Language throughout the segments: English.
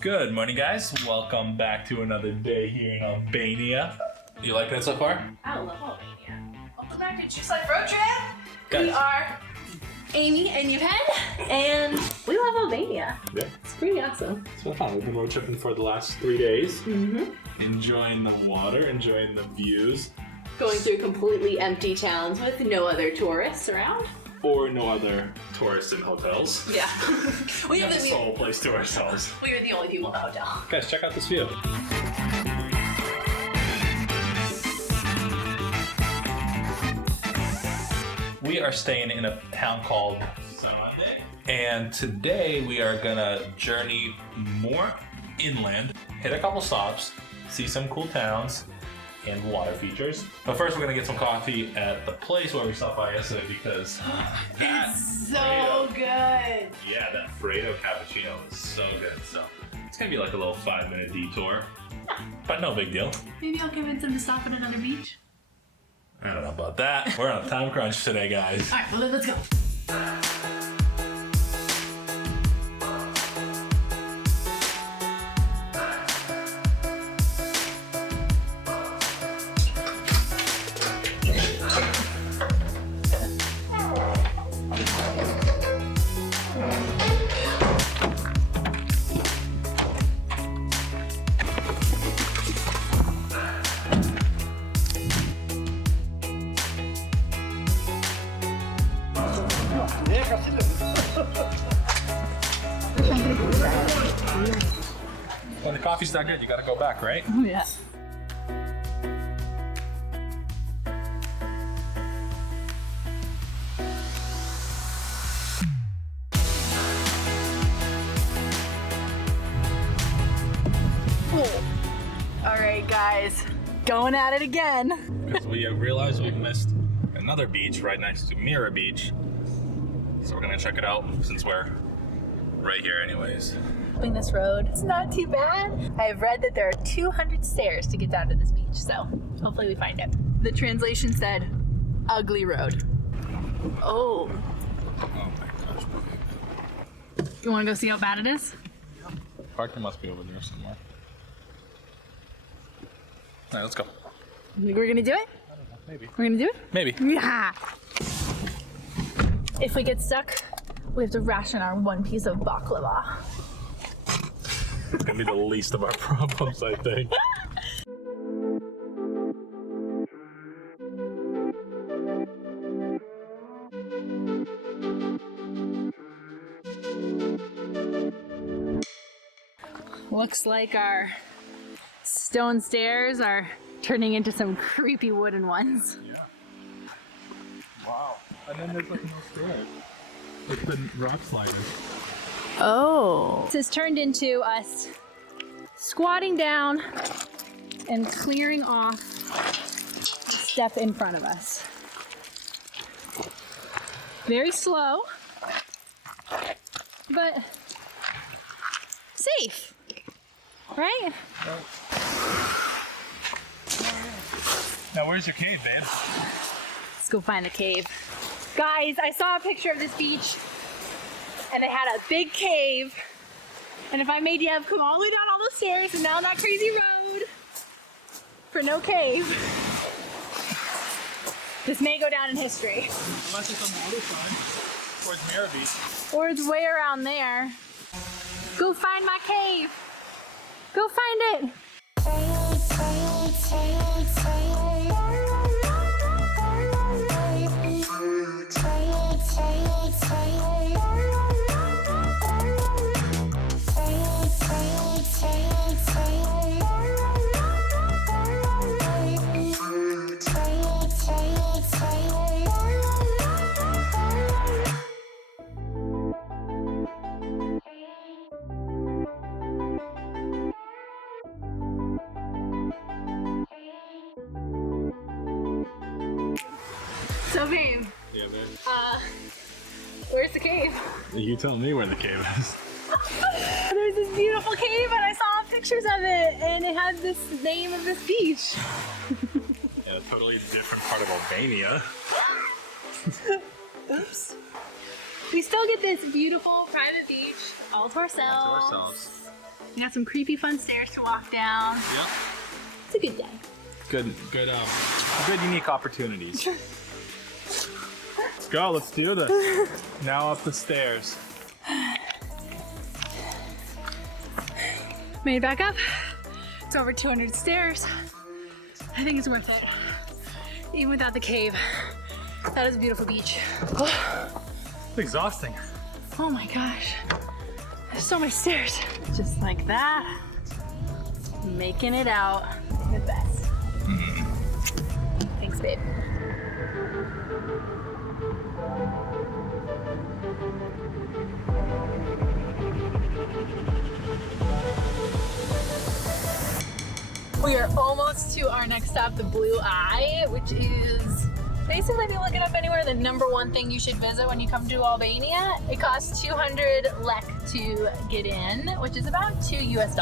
Good morning, guys. Welcome back to another day here in Albania. You liking it so far? I love Albania. Welcome back to Just Life Road Trip. Guys. We are Amy and Yvonne, and we love Albania. Yeah. It's pretty awesome. It's been fun. We've been road tripping for the last 3 days. Mm-hmm. Enjoying the water, enjoying the views. Going through completely empty towns with no other tourists around. Or no other tourists in hotels. Yeah. We have the whole place to ourselves. We were the only people in the hotel. Guys, check out this view. We are staying in a town called Sande, and today we are gonna journey more inland, hit a couple stops, see some cool towns and water features. But first we're gonna get some coffee at the place where we stopped by yesterday because It's so good. yeah, that Fredo cappuccino is so good. So it's gonna be like a little 5-minute detour, but no big deal. Maybe I'll convince him to stop at another beach. I don't know about that. We're on a time crunch today, guys. All right, well, let's go. When the coffee's not good, you gotta go back, right? Yeah. Alright guys, going at it again. Because we have realized we've missed another beach right next to Mira Beach. So we're gonna check it out since we're right here anyways. This road, it's not too bad. I have read that there are 200 stairs to get down to this beach, so hopefully we find it. The translation said, ugly road. Oh. Oh my gosh. You wanna go see how bad it is? Parking must be over there somewhere. Alright, let's go. You think we're gonna do it? I don't know, maybe. We're gonna do it? Maybe. Yeah. If we get stuck, we have to ration our one piece of baklava. It's gonna be the least of our problems, I think. Looks like our stone stairs are turning into some creepy wooden ones. Yeah. Wow. And then there's like no stairs. It's the rock sliders. Oh. This has turned into us squatting down and clearing off the step in front of us. Very slow, but safe, right? Now where's your cave, babe? Let's go find the cave. Guys, I saw a picture of this beach and they had a big cave. And if I made Yev come all the way down all those stairs and down that crazy road for no cave, this may go down in history. Unless it's on the other side, towards Mira Beach. Or it's way around there. Go find my cave. Go find it. So babe, Yeah, babe. where's the cave? You tell me where the cave is. There's this beautiful cave and I saw pictures of it and it had this name of this beach. Yeah, a totally different part of Albania. Oops. We still get this beautiful private beach all to ourselves. We got some creepy fun stairs to walk down. Yep. It's a good day. Good unique opportunities. Let's go, let's do this. Now up the stairs. Made it back up. It's over 200 stairs. I think it's worth it. Even without the cave. That is a beautiful beach. It's exhausting. Oh my gosh. There's so many stairs. Just like that. Making it out. The best. Thanks, babe. We are almost to our next stop, the Blue Eye, which is basically, if you look it up anywhere, the #1 thing you should visit when you come to Albania. It costs 200 lek to get in, which is about $2 US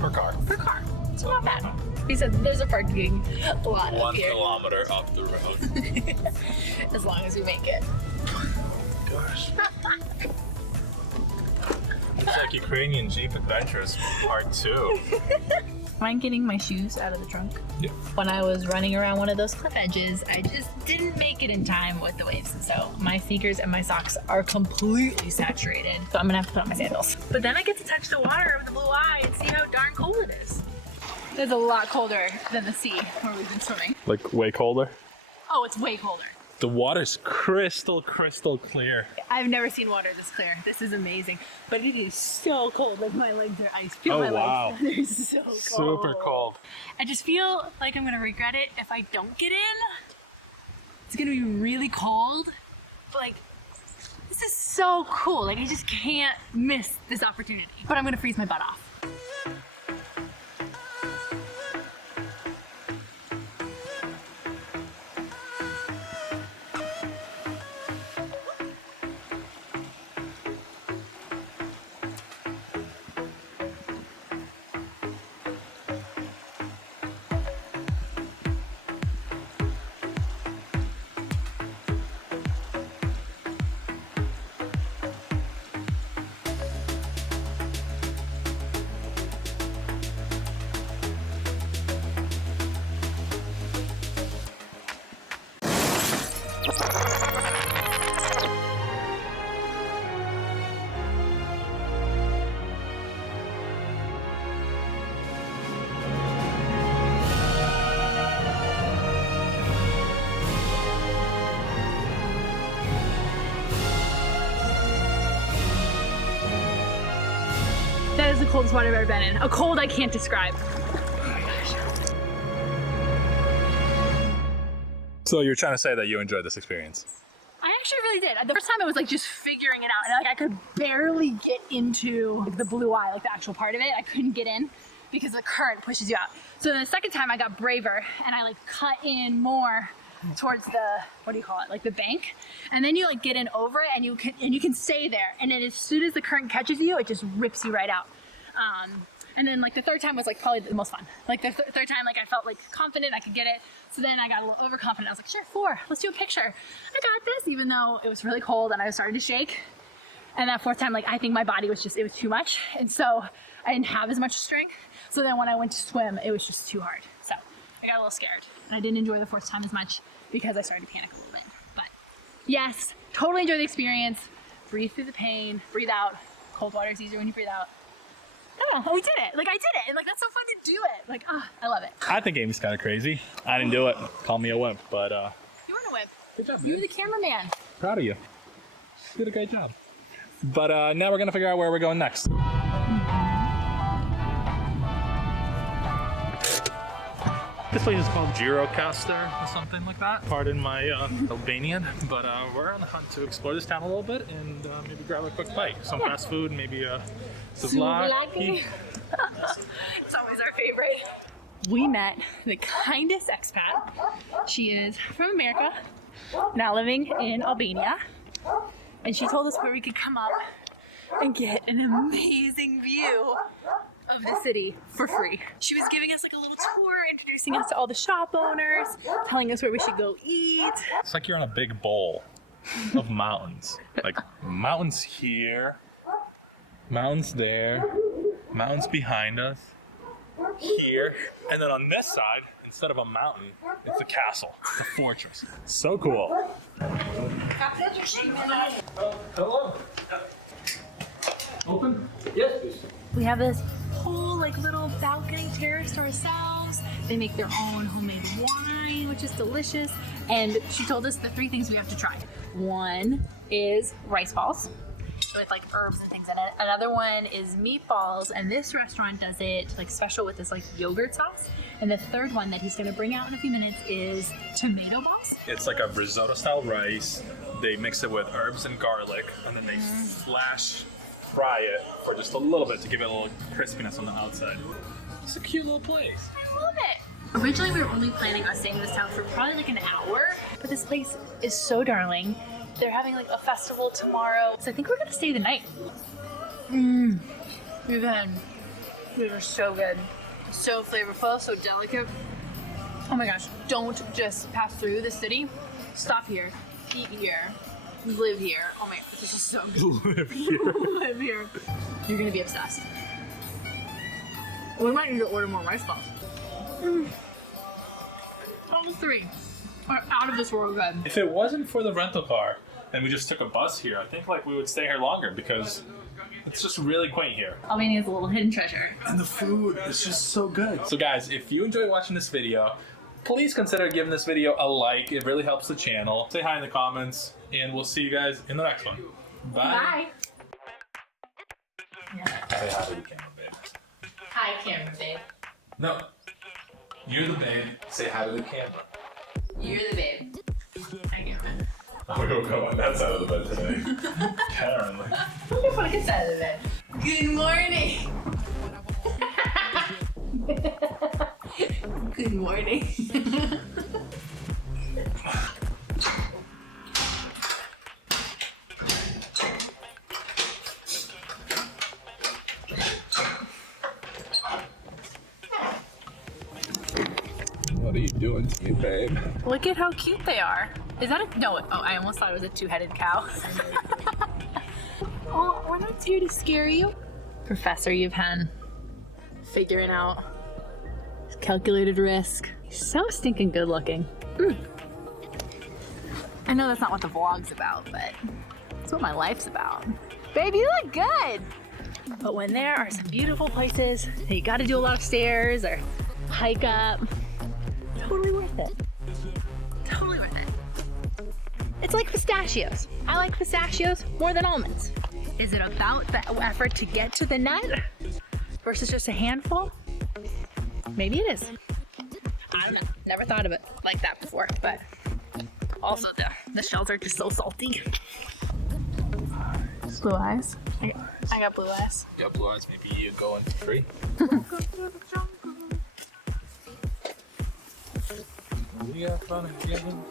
Per car. per car. So not bad. He said there's a parking lot up 1 here. kilometer up the road. As long as we make it. Gosh. It's like Ukrainian Jeep Adventures Part 2. Mind getting my shoes out of the trunk? Yeah. When I was running around one of those cliff edges, I just didn't make it in time with the waves. So my sneakers and my socks are completely saturated. So I'm gonna have to put on my sandals. But then I get to touch the water with the Blue Eye and see how darn cold it is. It's a lot colder than the sea where we've been swimming. Like way colder? Oh, it's way colder. The water's crystal clear. I've never seen water this clear. This is amazing. But it is so cold. Like my legs are ice. Feel my legs. They're so cold. Super cold. I just feel like I'm gonna regret it if I don't get in. It's gonna be really cold. But like, this is so cool. Like I just can't miss this opportunity. But I'm gonna freeze my butt off. That is the coldest water I've ever been in. A cold I can't describe. Oh my gosh. So you're trying to say that you enjoyed this experience? I actually really did. The first time I was like just figuring it out, and like I could barely get into the Blue Eye, like the actual part of it. I couldn't get in because the current pushes you out. So then the second time I got braver and I like cut in more towards the, what do you call it, like the bank, and then you like get in over it and you can stay there, and then as soon as the current catches you, it just rips you right out. And then like the third time was like probably the most fun. Like the third time, like I felt like confident I could get it. So then I got a little overconfident. I was like, sure, 4, let's do a picture. I got this, even though it was really cold and I was starting to shake. And that fourth time, like I think my body was just, it was too much. And so I didn't have as much strength. So then when I went to swim, it was just too hard. So I got a little scared. And I didn't enjoy the fourth time as much because I started to panic a little bit. But yes, totally enjoy the experience. Breathe through the pain, breathe out. Cold water is easier when you breathe out. Oh, we did it. Like I did it. And like that's so fun to do it. Like, I love it. I think Amy's kind of crazy. I didn't do it. Call me a wimp, but You weren't a whip. good job, You were man. the cameraman. Proud of you. You did a great job. But now we're gonna figure out where we're going next. This place is called Gjirokastër or something like that. Pardon my Albanian, but we're on the hunt to explore this town a little bit and maybe grab a quick bite. Some fast food, maybe souvlaki. It's always our favorite. We met the kindest expat. She is from America, now living in Albania. And she told us where we could come up and get an amazing view of the city for free. She was giving us like a little tour, introducing us to all the shop owners, telling us where we should go eat. It's like you're on a big bowl of mountains. Like mountains here, mountains there, Mountains behind us. Here. And then on this side, instead of a mountain, it's a castle. It's a fortress. So cool. Hello. Open? Yes, please. We have this whole like little balcony terrace to ourselves. They make their own homemade wine, which is delicious. And she told us the 3 things we have to try. One is rice balls with like herbs and things in it. Another one is meatballs, and this restaurant does it like special with this like yogurt sauce. And the third one that he's gonna bring out in a few minutes is tomato balls. It's like a risotto style rice. They mix it with herbs and garlic, and then they fry it for just a little bit to give it a little crispiness on the outside. It's a cute little place. I love it. Originally we were only planning on staying in this town for probably like an hour, but this place is so darling. They're having like a festival tomorrow, so I think we're gonna stay the night. These are so good. So flavorful, so delicate. Oh my gosh, don't just pass through the city. Stop here, eat here, live here. Oh my, this is so good. Live here. Live here. You're gonna be obsessed. We might need to order more rice balls. All 3 are out of this world good. If it wasn't for the rental car and we just took a bus here, I think like we would stay here longer because it's just really quaint here. Albania is a little hidden treasure. And the food is just so good. So guys, if you enjoyed watching this video, please consider giving this video a like. It really helps the channel. Say hi in the comments, and we'll see you guys in the next one. Bye. Yeah. Say hi to the camera, babe. Hi, camera babe. No. You're the babe. Say hi to the camera. You're the babe. Hi, camera. I'm gonna go on that side of the bed today. Apparently. Look at the fucking side of the bed. Good morning. Good morning. What are you doing to me, babe? Look at how cute they are. Is that a, no, oh, I almost thought it was a 2-headed cow. Oh, we're not here to scare you. Professor Yevhen, figuring out calculated risk. He's so stinking good looking. I know that's not what the vlog's about, but it's what my life's about. Babe, you look good. But when there are some beautiful places that you gotta do a lot of stairs or hike up, totally worth it. Totally worth it. It's like pistachios. I like pistachios more than almonds. Is it about the effort to get to the nut versus just a handful? Maybe it is. I don't know. Never thought of it like that before, but also the shells are just so salty. Blue eyes. I got blue eyes. You got blue eyes, maybe you go in for free. You got fun again.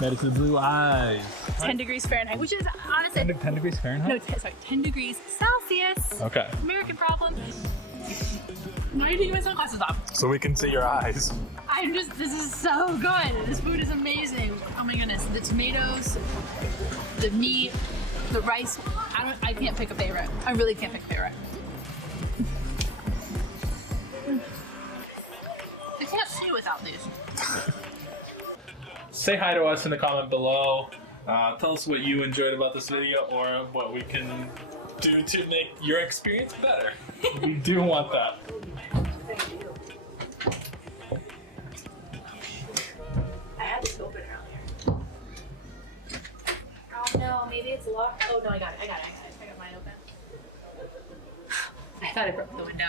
Medically blue eyes. 10 degrees Fahrenheit, which is honestly 10 degrees Fahrenheit? no, sorry, 10 degrees Celsius. Okay. American problem. Why are you taking my sunglasses off? So we can see your eyes. This is so good. This food is amazing. Oh my goodness. The tomatoes, the meat, the rice. I can't pick a favorite. I really can't pick a favorite. I can't see without these. Say hi to us in the comment below. Tell us what you enjoyed about this video or what we can do to make your experience better. We do want that. I had this open earlier. Oh no, maybe it's locked. Oh no, I got it. I got mine open. I thought I broke the window.